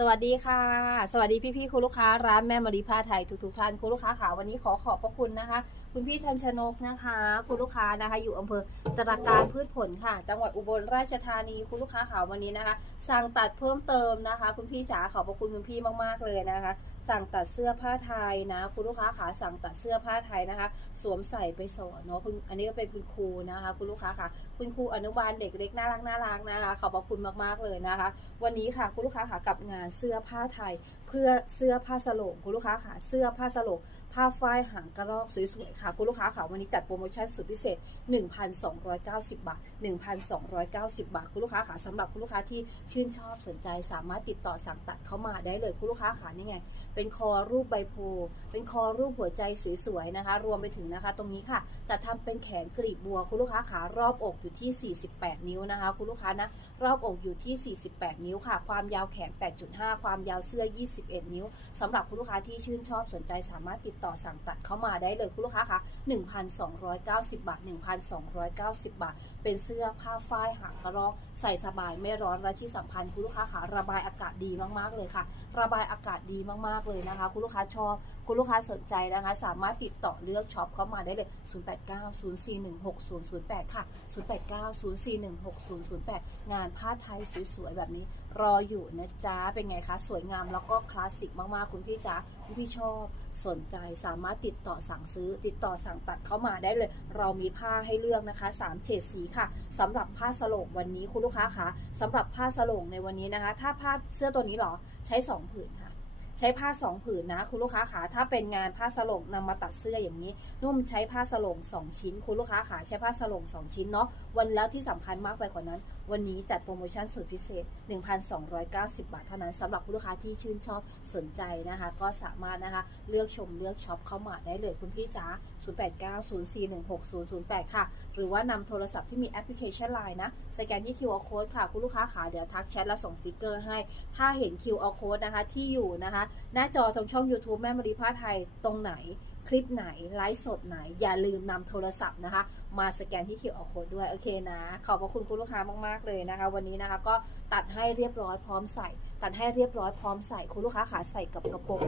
สวัสดีค่ะ สวัสดีพี่ๆคุณลูกค้าร้านแม่มารีผ้าไทยทุกๆท่านคุณลูกค้าค่ะวันนี้ขอขอบพระคุณนะคะ คุณพี่ทันชนกนะคะ คุณลูกค้านะคะ อยู่อำเภอตราการพืชผลค่ะ จังหวัดอุบลราชธานีคุณลูกค้าค่ะวันนี้นะคะ สั่งตัดเพิ่มเติมนะคะ คุณพี่จ๋าขอบพระคุณคุณพี่มากๆเลยนะคะสั่งตัดเสื้อผ้าไทยนะ คุณลูกค้าขาสั่งตัดเสื้อผ้าไทยนะคะ สวมใส่ไปสอนเนาะคุณอันนี้ก็เป็นคุณครูนะคะ คุณลูกค้าค่ะ คุณครูอนุบาลเด็กเล็กน่ารักน่ารักนะคะขอบพระคุณมากๆเลยนะคะ วันนี้ค่ะคุณลูกค้าค่ะกับงานเสื้อผ้าไทย เพื่อเสื้อผ้าสโลงคุณลูกค้าค่ะเสื้อผ้าสโลง ผ้าฝ้ายหางกระรอกสวยๆค่ะ คุณลูกค้าค่ะวันนี้จัดโปรโมชั่นสุดพิเศษ 1,290 บาท 1,290 บาท คุณลูกค้าค่ะสำหรับคุณลูกค้าที่ชื่นชอบสนใจสามารถติดต่อสั่งตัดเข้ามาได้เลยคุณลูกค้าค่ะนี่ไง เป็นคอรูปใบโพเป็นคอรูปหัวใจสวยๆนะคะ รวมไปถึงนะคะ ตรงนี้ค่ะจะทำเป็นแขนกรีบบัว คุณลูกค้าขารอบอกอยู่ที่ 48 นิ้วนะคะ คุณลูกค้านะรอบอกอยู่ที่ 48 นิ้วค่ะ ความยาวแขน 8.5 ความยาวเสื้อ 21 นิ้วสำหรับคุณลูกค้าที่ชื่นชอบสนใจสามารถติดต่อสั่งตัดเข้ามาได้เลยคุณลูกค้าคะ1,290 บาท 1,290 บาท เป็นเสื้อผ้าฝ้ายหางกระรอกใส่สบายไม่ร้อนและที่สำคัญคุณลูกค้าขาระบายอากาศดีมากๆเลยค่ะ ระบายอากาศดีมากๆเลยนะคะ คุณลูกค้าชอบ คุณลูกค้าสนใจนะคะ สามารถติดต่อเลือกช็อปเข้ามาได้เลย 0890416008 ค่ะ 0890416008 งานผ้าไทยสวยๆแบบนี้รออยู่นะจ๊ะเป็นไงคะ สวยงามแล้วก็คลาสสิกมากๆ คุณพี่จ๊ะคุณพี่ชอบสนใจสามารถติดต่อสั่งซื้อ ติดต่อสั่งตัดเข้ามาได้เลย เรามีผ้าให้เลือกนะคะ 3เฉดสีค่ะสำหรับผ้าสโลงวันนี้คุณลูกค้าคะสำหรับผ้าสโลงในวันนี้นะคะ ถ้าผ้าเสื้อตัวนี้หรอใช้ 2 ผืนค่ะ ใช้ผ้า2ผืนนะ คุณลูกค้าขาถ้าเป็นงานผ้าสโลงนำมาตัดเสื้ออย่างนี้ นุ่มใช้ผ้าสโลง2ชิ้น คุณลูกค้าขาใช้ผ้าสโลง2ชิ้นเนาะวันแล้วที่สำคัญมากไปกว่านั้น วันนี้จัดโปรโมชั่นสุดพิเศษ 1,290 บาทเท่านั้นสำหรับคุณลูกค้าที่ชื่นชอบสนใจนะคะ ก็สามารถนะคะเลือกชมเลือกช็อปเข้ามาได้เลยคุณพี่จ๋า0890416008 ค่ะ หรือว่านำโทรศัพท์ที่มีแอปพลิเคชัน Line นะสแกนที่ QR code ค่ะคุณลูกค้าขาเดี๋ยวทักแชทแล้วส่งสติกเกอร์ให้ ถ้าเห็น QR code นะคะที่อยู่นะคะหน้าจอตรงช่อง YouTube แม่มารีผ้าไทยตรงไหนคลิปไหน ไลฟ์สดไหน อย่าลืมนำโทรศัพท์นะคะ มาสแกนที่ QR code ด้วย โอเคนะ ขอบพระคุณคุณลูกค้ามาก ๆ เลยนะคะ วันนี้นะคะก็ตัดให้เรียบร้อยพร้อมใส่ ตัดให้เรียบร้อยพร้อมใส่ คุณลูกค้าขาใส่กับกระโปรง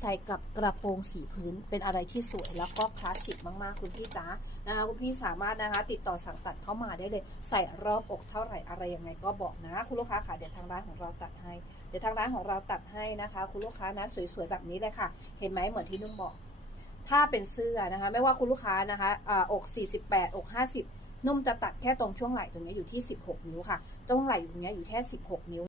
ใส่กับกระโปรงสีพื้นเป็นอะไรที่สวยแล้วก็คลาสสิกมากๆ คุณพี่จ๋านะคะคุณพี่สามารถนะคะ ติดต่อสั่งตัดเข้ามาได้เลย ใส่รอบอกเท่าไหร่อะไรยังไงก็บอกนะ คุณลูกค้าค่ะเดี๋ยวทางร้านของเราตัดให้ เดี๋ยวทางร้านของเราตัดให้นะคะ คุณลูกค้านะสวยๆแบบนี้เลยค่ะ เห็นไหมเหมือนที่นุ่มบอก ถ้าเป็นเสื้อนะคะ ไม่ว่าคุณลูกค้านะคะอก 48 อก 50 นุ่มจะตัดแค่ตรงช่วงไหล่ตรงนี้อยู่ที่ 16 นิ้วค่ะตรงไหล่ตรงนี้อยู่แค่ 16 นิ้ว